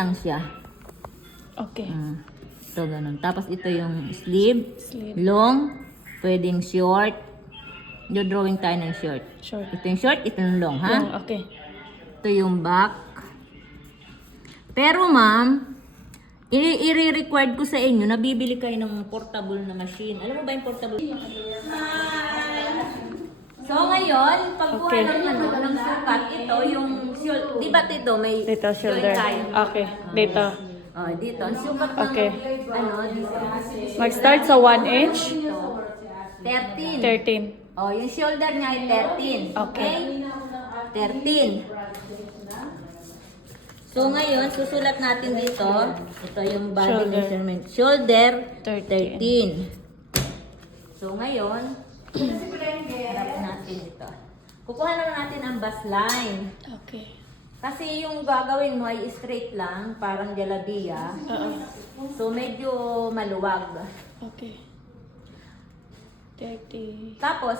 lang siya. Okay. So, ganun. Tapos, ito yung sleeve. Sleeve. Long. Pwedeng short. Do-drawing tayo ng short. Short. Ito yung short, ito yung long, ha? Long, okay. Ito yung back. Pero, ma'am, i-required ko sa inyo na bibili kayo ng portable na machine. Alam mo ba yung portable? So, ngayon, pagkuha Okay. ng sukat, ito yung, di ba ito, may Dito, shoulder. tayo. Okay. Dito. Oh, dito. Ang sukat ng, Okay. dito. Mag-start sa 1 inch. 13. 13. Oh, yung shoulder niya ay 13. Okay. 13. So, ngayon, susulat natin dito. Ito yung body Shoulder. measurement. Shoulder, 13. 13. So, ngayon, harap natin ito. Kukuha lang natin ang bust line. Okay. Kasi yung gagawin mo ay straight lang, parang jalabiya. So, medyo maluwag. Okay. 30. Tapos,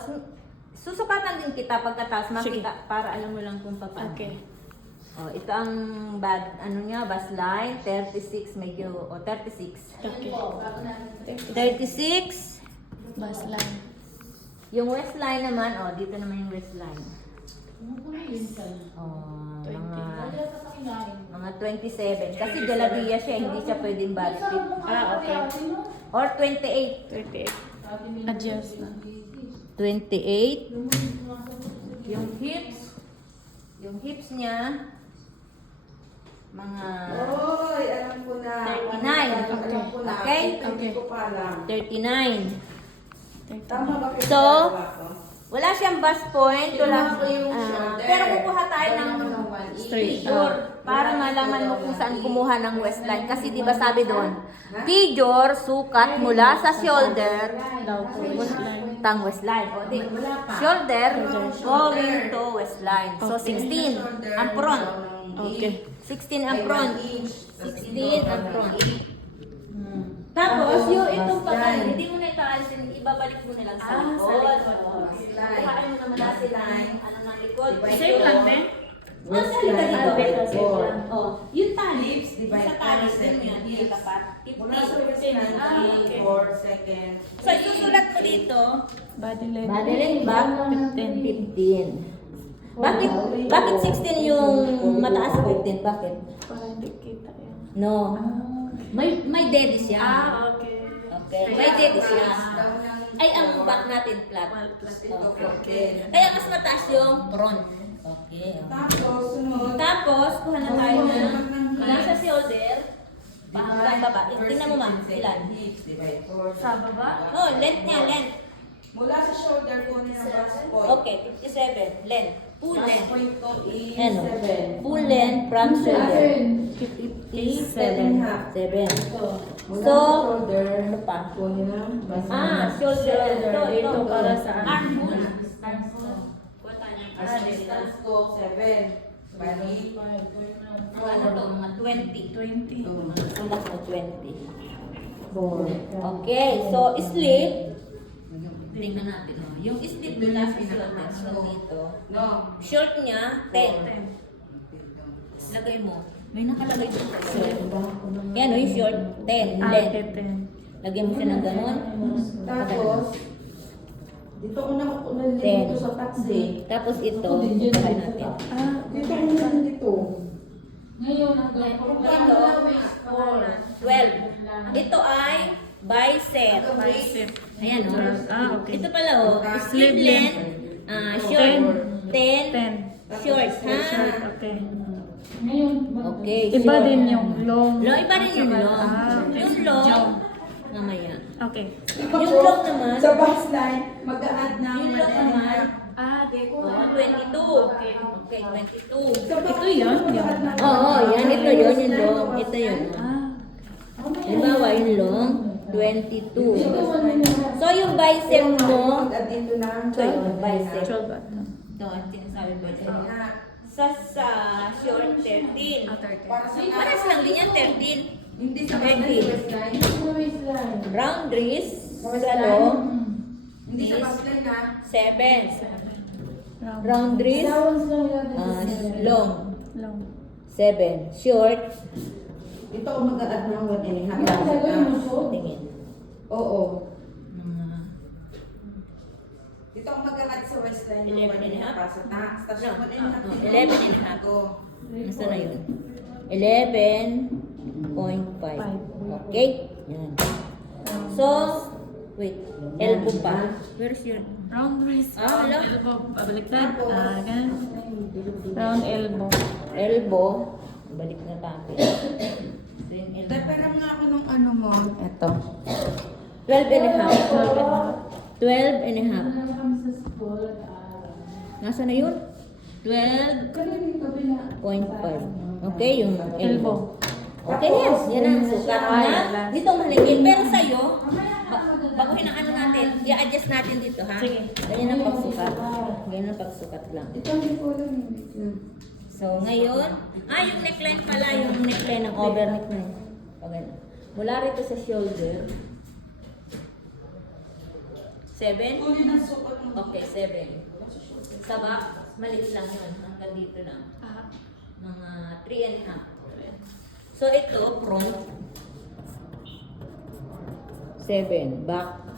susukatan din kita pagkatapos Sige. makita para alam mo lang kung paano. Okay. Oh, ito ang bust line, 36 medyo, 36. Okay. 36. Bus line. Yung waistline naman, dito naman yung waistline. Mga 27. Kasi jalabiya siya, hindi siya pwedeng body fit. Okay. Or 28. 38. Adjust na. 28. Yung hips niya, mga Oy, alam ko na. 39. Alam ko na. Okay? Hindi ko pa alam. 39. Tama ba kayo? So, wala siyang bust point, wala, Kinuha ko yung shoulder. pero kukuha tayo ng Straight. figure para malaman mo kung saan kumuha ng waistline. Kasi di ba sabi doon, figure, sukat mula sa shoulder, Down to waistline. tang waistline. O di, shoulder, going to waistline. So, 16 ang front. Okay. 16 ang front. 16 ang front. Tapos, yung itong pagkain, hindi mo na ito alisin, ibabalik mo na lang sa likod. Kuhaan mo naman na sila ng likod. Same lang din? Sa likod dito. Yung talis, divide sa talis by din yun, yung tapat. Mula sa waistline, 3, 4, second. So, isusulat mo dito, Body length. body length back, 15. Bakit 16 yung mataas sa 15? Bakit? Para hindi kita yan. No. May daddy siya. Okay. Okay. May daddy siya. Ay, ang back natin flat. Okay. Kaya mas mataas yung front. Okay. Tapos, sunod. Tapos, kuha na tayo ng mula sa shoulder, hanggang baba. Tingnan mo ma'am, ilan? Hips, divide 4. Sa baba? No, length niya, length. Mula sa shoulder ko niya ang bust point. Okay, 57. Length. Full Bust length. point ko is Ano? 7. Full length from shoulder. 7 half. 7. Mula So, sa shoulder, ano pa? kunin na. Shoulder. Ito para saan? Armhole. As distance ko, 7. Bali, Ano to? Mga 20. 20. Sulat mo 20. Okay, so sleeve. Tingnan natin. Yung sleeve mula sa shoulder hanggang dito. no. Short niya, 10. Lagay mo. May nakalagay dito. Yan o, yung short, 10. Length. 10. Lagyan mo siya ng ganon. Tapos, dito ko na kukunan Ten. dito sa taxi. Tapos ito, kukuhain natin. Dito ko na dito. Ito, 12. Ito ay bicep. Ayan o. Okay. Ito pala o, sleeve length, short, 10, 10. short, ha? Okay. Okay, Iba short. din yung long. Iba rin yung long. Yung long, Jump. mamaya. Okay. Yung long naman, Sa bus line, mag-a-add na yung long naman, dito. 22. Okay, 22. Ito yun. Oo, yan. Ito yun, yung long. Ito yun. Halimbawa, yung long, 22. So, yung bicep mo, Mag-add dito na. ito yung bicep. 12 ba? Ito, ang sinasabi bicep. Sa short, 13. Para sa Paras lang din yan, 13. hindi sa 13. bus line. Round wrist, sa long, Hindi sa bus line ha. 7. Round wrist, long, Long. 7. Short, Dito ako mag-a-add ng 1.5. Tingin. Oo. Mga Dito ako mag-a-add sa waistline ng 11 and a 1.5 half? para sa tax. Tapos No. 1.5 dito. 11 and a half. Ito. Nasa na yun? 11.5. Okay? Yan. So, wait. Elbow pa. Where's your... Round wrist. Ah, hello? Elbow. Pabaliktad. Ganun. Round elbow. Elbow. Balik na tayo. So, yung elbow. Taparam nga ako nung ano mo. Ito. 12 and a half. 12 and a half. 12 and a half. Nasa na yun? 12.5. Okay, yung elbow. Okay, yes. Yan ang sukat na. Dito maligid. Pero sa'yo, baguhin ang ano natin. I-adjust natin dito, ha? Sige. Ganyan ang pagsukat. Ganyan ang pagsukat lang. Ito hindi ko alam. So, ngayon, yung neckline pala, yung neckline ng overneck na yun. Okay. Mula rito sa shoulder. 7? Uli ng sukat mo. Okay, 7. Sa back, maliit lang yun. Hanggang dito lang. Mga 3 and a half. So, ito, front. 7. Back,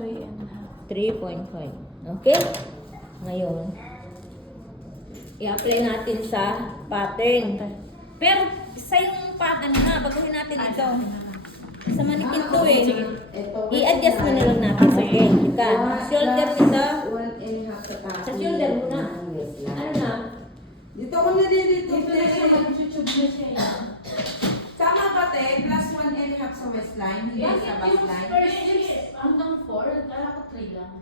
3 and a half. 3.5. Okay? Ngayon, i-apply natin sa pattern. Pero sa yung pattern na, baguhin natin ito. Sa manikin to eh. Ito. I-adjust mo na lang natin. Okay, ka. Shoulder nito. 1.5 sa tax. Sa shoulder muna. Ano na? Dito ako nalilito. Tama ba, te? Plus 1.5 sa waistline, hindi sa backline. Hanggang 4, kaya ko 3 lang.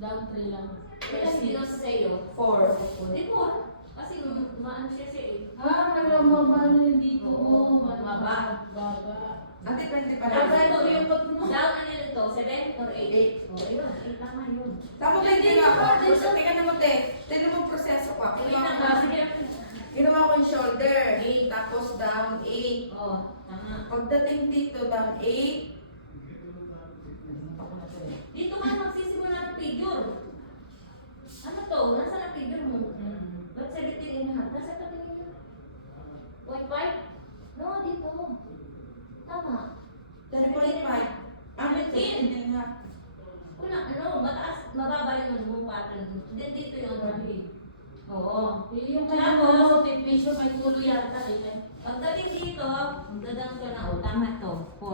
Down 3 lang. Ilan kilos sa'yo? 4. Di ko ah. Kasi maano siya siya eh. Mababa na yung dito mo. Mababa. Baba. Ah, depende pa Down rin. ano yung down ano nito? 7 or 8? Oh, yun. 8 tama yun. Tama ba yung ginawa ko? Teka naman, te. Tignan mo proseso ko. Ginawa ko yung shoulder. 8. Tapos down 8. Oh, tama. Pagdating dito, down 8. Dito nga magsisimula ng figure. Ano to? Nasa na figure mo? Ba't 17 and a half? Nasa tabi niyo? 0.5? No, dito. Tama. 10.5. Ah, may 10 nga. Una, mataas, mababa yung buong pattern. Then dito yung ano. Oo. Yung kanya mo, tip may kulo yata. Pagdating dito, magdadang ka na, tama to.